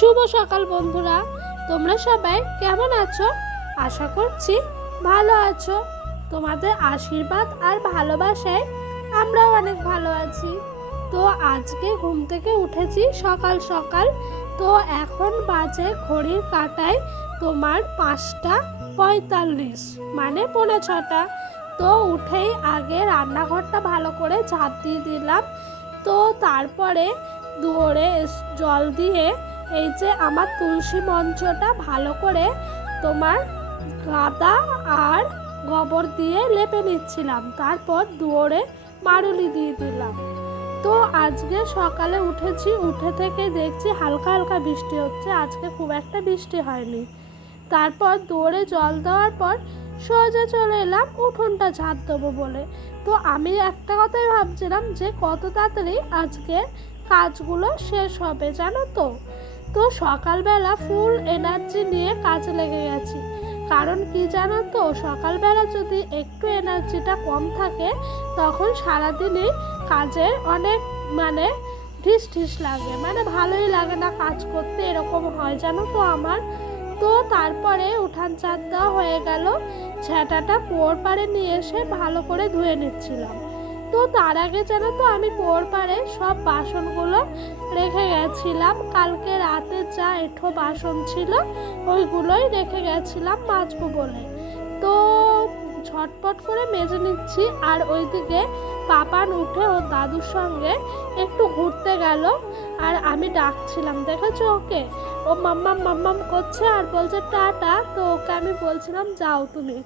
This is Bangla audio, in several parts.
শুভ সকাল বন্ধুরা, তোমরা সবাই কেমন আছো? আশা করছি ভালো আছো। তোমাদের আশীর্বাদ আর ভালোবাসায় আমরাও অনেক ভালো আছি। তো আজকে ঘুম থেকে উঠেছি সকাল সকাল। তো এখন বাজে ঘড়ির কাঁটায় তোমার 5:45, মানে 5:45। তো উঠেই আগে রান্নাঘরটা ভালো করে ঝাঁট দিয়ে দিলাম। তো তারপরে দুয়ারে জল দিয়ে এই যে আমার তুলসী মঞ্চটা ভালো করে তোমার গাদা আর গোবর দিয়ে লেপে নিচ্ছিলাম। তারপর দুয়ারে মারুলি দিয়ে দিলাম। তো আজকে সকালে উঠেছি, উঠে থেকে দেখছি হালকা হালকা বৃষ্টি হচ্ছে। আজকে খুব একটা বৃষ্টি হয়নি। তারপর দুয়ারে জল দেওয়ার পর সোজা চলে এলাম উঠোনটা ঝাঁট দেবো বলে। তো আমি একটা কথাই ভাবছিলাম যে কত তাড়াতাড়ি আজকে কাজগুলো শেষ হবে, জানো তো। তো সকালবেলা ফুল এনার্জি নিয়ে কাজে লেগে গেছি। কারণ কি জানো তো, সকালবেলা যদি একটু এনার্জিটা কম থাকে তখন সারাদিনই কাজের অনেক ঢিস ঢিস লাগে, ভালোই লাগে না কাজ করতে, এরকম হয় জানো তো আমার। তো তারপরে উঠান চার দেওয়া হয়ে গেল, ঝাঁটাটা কুয়োর পাড়ে নিয়ে এসে ভালো করে ধুয়ে নিচ্ছিলাম। তো তার আগে জানো তো আমি কুয়োর পাড়ে সব বাসনগুলো রেখে গেছিলাম। কালকে রাতে যা এঁঠো বাসন ছিল ওইগুলোই রেখে গেছিলাম মাজবো বলে। তো ঝটপট করে মেজে নিচ্ছি। আর ওইদিকে পাপান উঠে ওর দাদুর সঙ্গে একটু ঘুরতে গেল। আর আমি ডাকছিলাম, দেখেছো ওকে, ও মাম্মাম মাম্মাম করছে আর বলছে টাটা। তো ওকে আমি বলছিলাম যাও তুমি।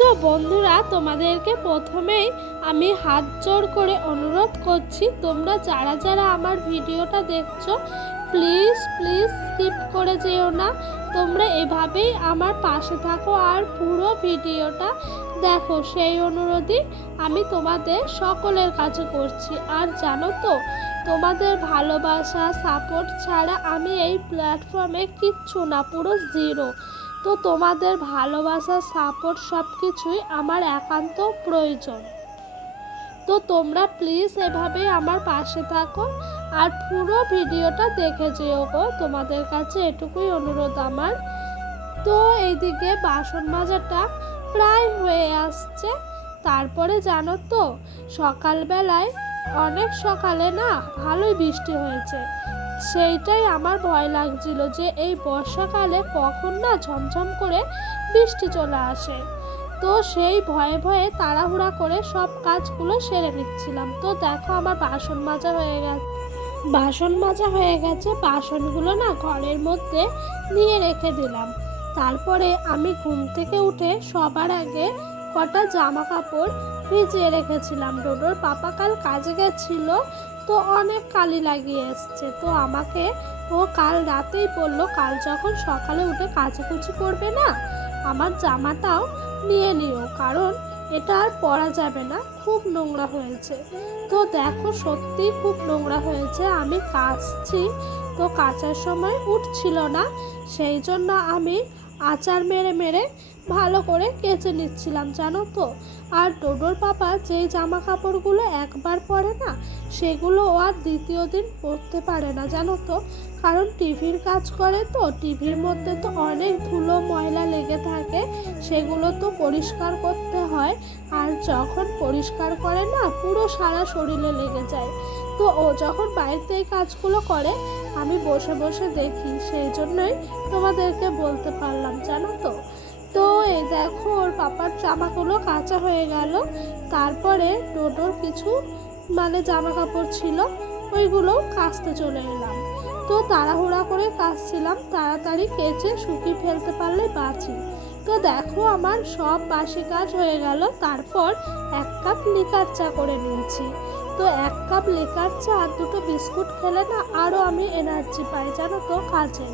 তো বন্ধুরা, তোমাদেরকে প্রথমেই আমি হাত জোড় করে অনুরোধ করছি, তোমরা যারা যারা আমার ভিডিওটা দেখছো প্লিজ প্লিজ স্কিপ করে যেও না। তোমরা এভাবেই আমার পাশে থাকো আর পুরো ভিডিওটা দেখো, সেই অনুরোধই আমি তোমাদের সকলের কাছে করছি। আর জানো তো, তোমাদের ভালোবাসা সাপোর্ট ছাড়া আমি এই প্ল্যাটফর্মে কিচ্ছু না, পুরো জিরো। তো তোমাদের ভালোবাসা সাপোর্ট সব কিছুই আমার একান্ত প্রয়োজন। তো তোমরা প্লিজ এভাবে আমার পাশে থাকো আর পুরো ভিডিওটা দেখে যেও গো, তোমাদের কাছে এটুকুই অনুরোধ আমার। তো এইদিকে বাসন মাজাটা প্রায় হয়ে আসছে। তারপরে জানো তো, সকালবেলায় অনেক সকালে না ভালোই বৃষ্টি হয়েছে। সেইটাই আমার ভয় লাগছিল যে এই বর্ষাকালে কখন না ঝমঝম করে বৃষ্টি চলে আসে। তো সেই ভয়ে ভয়ে তাড়াহুড়া করে সব কাজগুলো সেরে নিচ্ছিলাম। তো দেখো আমার বাসন মাজা হয়ে গেছে। বাসনগুলো না ঘরের মধ্যে নিয়ে রেখে দিলাম। তারপরে আমি ঘুম থেকে উঠে সবার আগে কটা জামা কাপড় ভিজিয়ে রেখেছিলাম। ডোডোর পাপা কাল কাজে গেছিল, তো অনেক কালি লাগিয়ে এসছে। তো আমাকে ও কাল রাতেই বললো, কাল যখন সকালে উঠে কাচাকুচি করবে না, আমার জামাটাও নিয়ে নিও, কারণ এটা আর পরা যাবে না, খুব নোংরা হয়েছে। তো দেখো সত্যিই খুব নোংরা হয়েছে। আমি কাচছি, তো কাচার সময় উঠছিল না, সেই জন্য আমি আচার মেরে মেরে ভালো করে কেচে নিচ্ছিলাম, জানো তো। আর ডোডোর পাপা যেই জামা কাপড়গুলো একবার পরে না, সেগুলো ও আর দ্বিতীয় দিন পরতে পারে না, জানো তো। কারণ টিভির কাজ করে, তো টিভির মধ্যে তো অনেক ধুলো ময়লা লেগে থাকে, সেগুলো তো পরিষ্কার করতে হয়। আর যখন পরিষ্কার করে না, পুরো সারা শরীরে লেগে যায়। তো ও যখন বাড়িতে এই কাজগুলো করে আমি বসে বসে দেখি, সেই জন্যই তোমাদেরকে বলতে পারলাম, জানো তো। তো এই দেখো ওর পাপার জামাগুলো কাঁচা হয়ে গেল। তারপরে ডোডোর কিছু জামা কাপড় ছিল, ওইগুলো কাচতে চলে এলাম। তো তাড়াহুড়া করে কাচছিলাম, তাড়াতাড়ি কেচে শুকিয়ে ফেলতে পারলে বাঁচি। তো দেখো আমার সব বাসি কাজ হয়ে গেল। তারপর 1 কাপ লিকার চা করে নিয়েছি। তো 1 কাপ লিকার চা আর 2টো বিস্কুট খেলে না আরও আমি এনার্জি পাই, জানো তো, কাজে।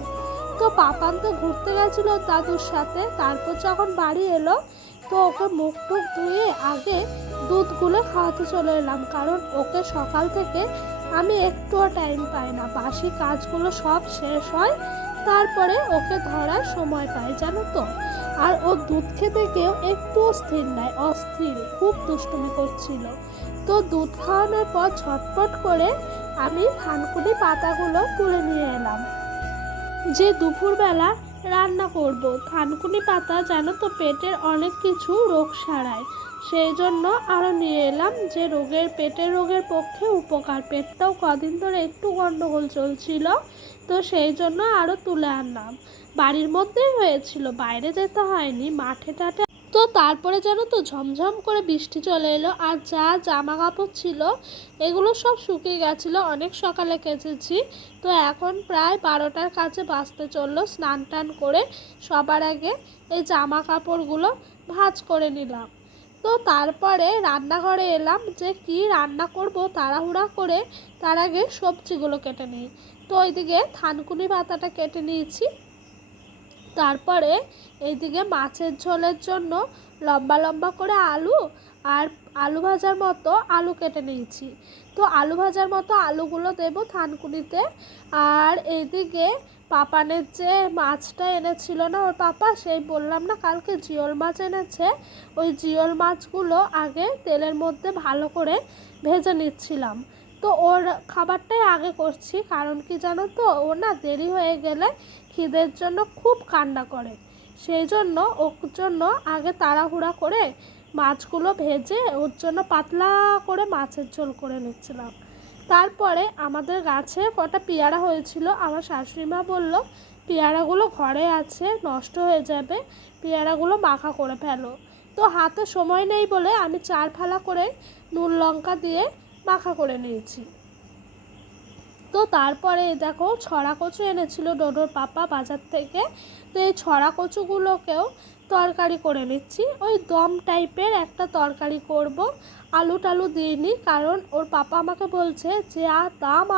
তো পাপান তো ঘুরতে গেছিলো দাদুর সাথে। তারপর যখন বাড়ি এলো, তো ওকে মুখ টুক ধুয়ে আগে দুধগুলো খাওয়াতে চলে এলাম, কারণ ওকে সকাল থেকে আমি একটুও টাইম পাই না, বাসি কাজগুলো সব শেষ হয় তারপরে ওকে ধরার সময় পাই, জানো তো। আর ও দুধ খেতে গিয়েও একটু স্থির নয়, অস্থির, খুব দুষ্টুমি করছিল। তো দুধ খাওয়ানোর পর ঝটপট করে আমি থানকুনি পাতাগুলো তুলে নিয়ে এলাম, যে দুপুরবেলা রান্না করব। থানকুনি পাতা জানো তো পেটের অনেক কিছু রোগ সারায়, সেই জন্য আরও নিয়ে এলাম, যে পেটের রোগের পক্ষে উপকার। পেটটাও কদিন ধরে একটু গন্ডগোল চলছিল, তো সেই জন্য আরও তুলে আনলাম। বাড়ির মধ্যেই হয়েছিল, বাইরে যেতে হয়নি, মাঠে টাটে। তো তারপরে জানো তো ঝমঝম করে বৃষ্টি চলে এলো, আর যা জামা কাপড় ছিল এগুলো সব শুকিয়ে গেছিলো, অনেক সকালে কেচেছি। তো এখন প্রায় 12টার কাছে বাজতে চললো। স্নান টান করে সবার আগে এই জামা কাপড়গুলো ভাঁজ করে নিলাম। তো তারপরে রান্নাঘরে এলাম, যে কি রান্না করব তাড়াহুড়া করে তার আগে সবজিগুলো কেটে নিই। তো ওইদিকে থানকুনি পাতাটা কেটে নিয়েছি। তারপরে এইদিকে মাছের ঝোলের জন্য লম্বা লম্বা করে আলু ভাজার মতো আলু কেটে নিয়েছি। তো আলু ভাজার মতো আলুগুলো দেবো থানকুনিতে। আর এইদিকে পাপানের যে মাছটা এনেছিল না ওর পাপা, সেই বললাম না কালকে জিওল মাছ এনেছে, ওই জিওল মাছগুলো আগে তেলের মধ্যে ভালো করে ভেজে নিচ্ছিলাম। তো ওর খাবারটাই আগে করছি, কারণ কি জানো তো, ও না দেরি হয়ে গেলে খিদের জন্য খুব কান্না করে, সেই জন্য ওর জন্য আগে তাড়াহুড়া করে মাছগুলো ভেজে ওর জন্য পাতলা করে মাছের ঝোল করে নিচ্ছিলাম। তারপরে আমাদের গাছে কটা পেয়ারা হয়েছিল, আমার শাশুড়িমা বলল পেয়ারাগুলো ঘরে আছে, নষ্ট হয়ে যাবে, পেয়ারাগুলো মাখা করে ফেলো। তো হাতে সময় নেই বলে আমি 4 ফালা করে নুন লঙ্কা দিয়ে মাখা করে নিয়েছি। তো তারপরে দেখো ছড়া কচু এনেছিল ডোডোর পাপা বাজার থেকে। তো এই ছড়া কচুগুলোকেও তরকারি করে নিচ্ছি, ওই দম টাইপের একটা তরকারি করব। আলু টালু দিইনি, কারণ ওর পাপা আমাকে বলছে যে দাম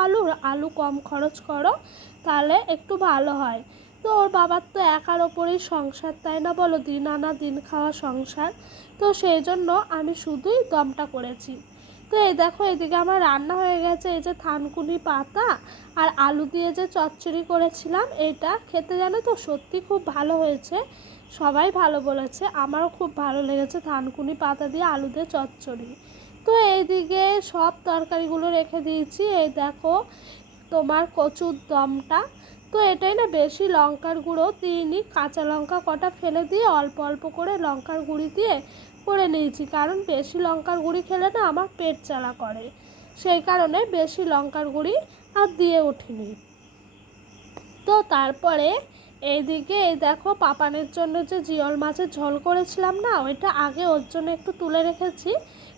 আলু কম খরচ করো, তাহলে একটু ভালো হয়। তো ওর বাবার তো একার ওপরেই সংসার, তাই না বলো, দিন আনা দিন খাওয়া সংসার। তো সেই জন্য আমি শুধুই দমটা করেছি। তো এই দেখো এদিকে আমার রান্না হয়ে গেছে, এই যে থানকুনি পাতা আর আলু দিয়ে যে চচ্চড়ি করেছিলাম, এটা খেতে জানো তো সত্যি খুব ভালো হয়েছে, সবাই ভালো বলেছে, আমারও খুব ভালো লেগেছে থানকুনি পাতা দিয়ে আলু দিয়ে চচ্চড়ি। তো এইদিকে সব তরকারিগুলো রেখে দিয়েছি। এই দেখো তোমার কচুর দমটা, তো এটাই না বেশি লঙ্কার গুঁড়ো দিইনি, কাঁচা লঙ্কা কটা ফেলে দিয়ে অল্প অল্প করে লঙ্কার গুঁড়ি দিয়ে করে নিয়েছি, কারণ বেশি লঙ্কার গুঁড়ি খেলে না আমার পেট জ্বালা করে, সেই কারণে বেশি লঙ্কার গুঁড়ি আর দিয়ে উঠিনি। তো তারপরে এইদিকে এই দেখো পাপানের জন্য যে জিওল মাছের ঝোল করেছিলাম না, ওইটা আগে ওর জন্য একটু তুলে রেখেছি,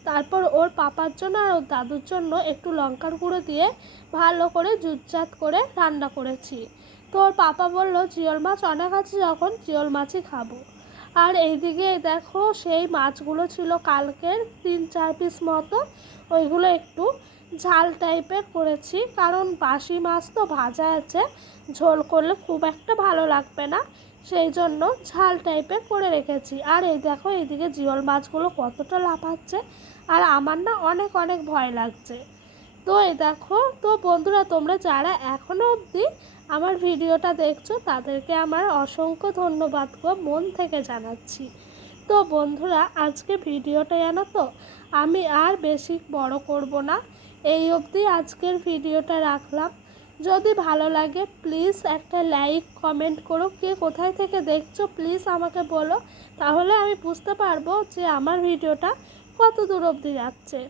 তারপর ওর পাপার জন্য আর ওর দাদুর জন্য একটু লঙ্কার গুঁড়ো দিয়ে ভালো করে জুতজাত করে রান্না করেছি। তো ওর পাপা বলল জিওল মাছ অনেক আছে, যখন জিওল মাছই খাবো। আর এইদিকে দেখো সেই মাছগুলো ছিল কালকের 3-4 পিস মতো, ওইগুলো একটু ঝাল টাইপের করেছি, কারণ বাসি মাছ তো ভাজা আছে, ঝোল করলে খুব একটা ভালো লাগবে না, সেই জন্য ঝাল টাইপের করে রেখেছি। আর এই দেখো এইদিকে জিওল মাছগুলো কতটা লাফাচ্ছে, আর আমার না অনেক অনেক ভয় লাগছে। তো এই দেখো, তো বন্ধুরা তোমরা যারা এখনও অবধি আমার ভিডিওটা দেখছো তাদেরকে আমার অসংখ্য ধন্যবাদ মন থেকে জানাচ্ছি। তো বন্ধুরা আজকে ভিডিওটা জানো তো আমি আর বেশি বড় করব না, এই অবধি আজকের ভিডিওটা রাখলাম। যদি ভালো লাগে প্লিজ একটা লাইক কমেন্ট করো, কে কোথায় থেকে দেখছো প্লিজ আমাকে বলো, তাহলে আমি বুঝতে পারবো যে আমার ভিডিওটা কত দূর অবধি যাচ্ছে।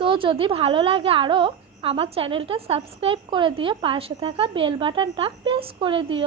তো যদি ভালো লাগে আরও আমার চ্যানেলটা সাবস্ক্রাইব করে দিও, পাশে থাকা বেল বাটনটা প্রেস করে দিও।